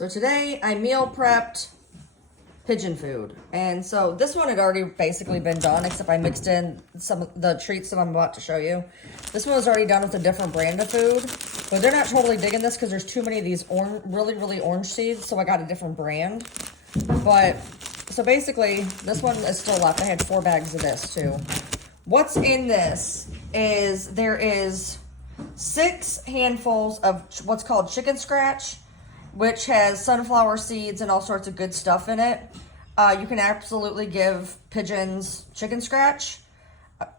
So today I meal prepped pigeon food. And so this one had already basically been done, except I mixed in some of the treats that I'm about to show you. This one was already done with a different brand of food, but they're not totally digging this because there's too many of these really orange seeds, so I got a different brand. But, so basically, this one is still left. I had 4 bags of this too. What's in this is, there is 6 handfuls of what's called chicken scratch, which has sunflower seeds and all sorts of good stuff in it. You can absolutely give pigeons chicken scratch.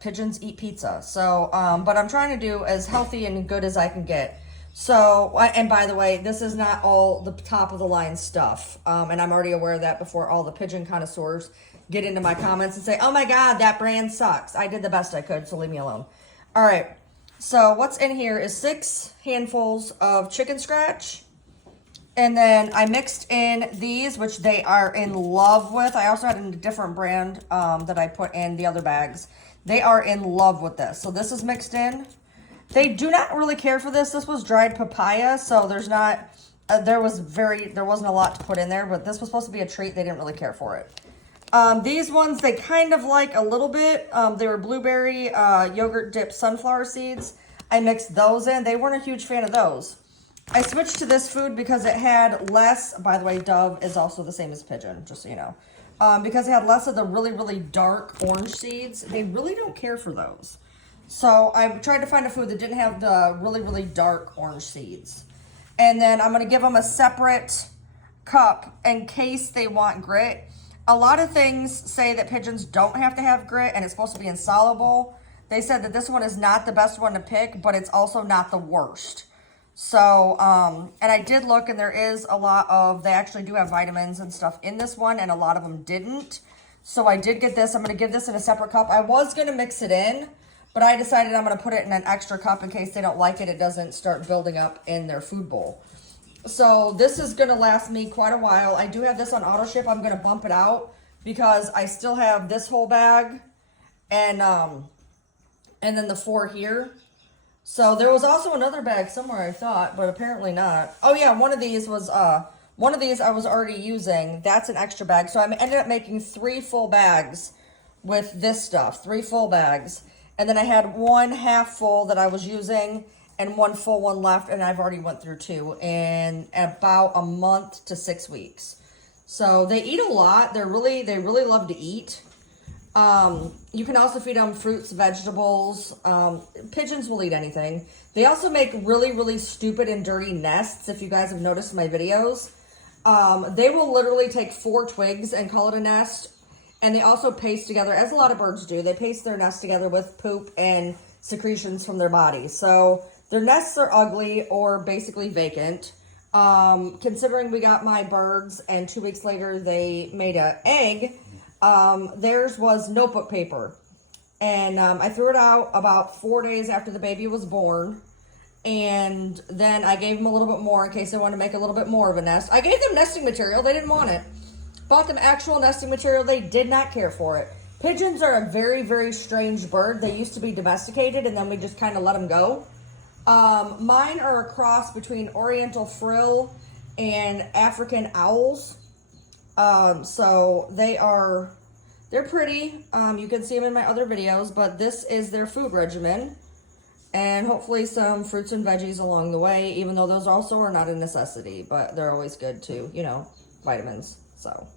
Pigeons eat pizza. So, but I'm trying to do as healthy and good as I can get. So, and by the way, this is not all the top of the line stuff. And I'm already aware of that before all the pigeon connoisseurs get into my comments and say, oh my God, that brand sucks. I did the best I could, so leave me alone. All right. So what's in here is 6 handfuls of chicken scratch. And then I mixed in these, which they are in love with. I also had a different brand that I put in the other bags. They are in love with this. So this is mixed in. They do not really care for this. This was dried papaya, so there's not, there wasn't a lot to put in there, but this was supposed to be a treat. They didn't really care for it. These ones, they kind of like a little bit. They were blueberry yogurt dipped sunflower seeds. I mixed those in. They weren't a huge fan of those. I switched to this food because it had less, by the way, Dove is also the same as Pigeon, just so you know. Because it had less of the really dark orange seeds. They really don't care for those. So I tried to find a food that didn't have the really dark orange seeds. And then I'm going to give them a separate cup in case they want grit. A lot of things say that pigeons don't have to have grit and it's supposed to be insoluble. They said that this one is not the best one to pick, but it's also not the worst. So, and I did look and there is a lot of, they actually do have vitamins and stuff in this one and a lot of them didn't. So I did get this. I'm going to give this in a separate cup. I was going to mix it in, but I decided I'm going to put it in an extra cup in case they don't like it. It doesn't start building up in their food bowl. So this is going to last me quite a while. I do have this on auto ship. I'm going to bump it out because I still have this whole bag and then the 4 here. So there was also another bag somewhere, I thought, but apparently not. Oh yeah, one of these I was already using. That's an extra bag. So I ended up making 3 full bags with this stuff, 3 full bags. And then I had 1 half full that I was using and 1 full one left, and I've already went through 2 in about a month to 6 weeks. So they eat a lot. They really love to eat. You can also feed them fruits, vegetables. Pigeons will eat anything. They also make really stupid and dirty nests. If you guys have noticed my videos, they will literally take 4 twigs and call it a nest. And they also paste together, as a lot of birds do. They paste their nest together with poop and secretions from their body. So their nests are ugly or basically vacant. Considering we got my birds and 2 weeks later they made an egg, theirs was notebook paper. And I threw it out about 4 days after the baby was born. And then I gave them a little bit more in case they wanted to make a little bit more of a nest. I gave them nesting material. They didn't want it. Bought them actual nesting material. They did not care for it. Pigeons are a very strange bird. They used to be domesticated and then we just kind of let them go. Mine are a cross between Oriental frill and African owls. So they're pretty. You can see them in my other videos, but this is their food regimen. And hopefully some fruits and veggies along the way, even though those also are not a necessity, but they're always good too, you know, vitamins. So.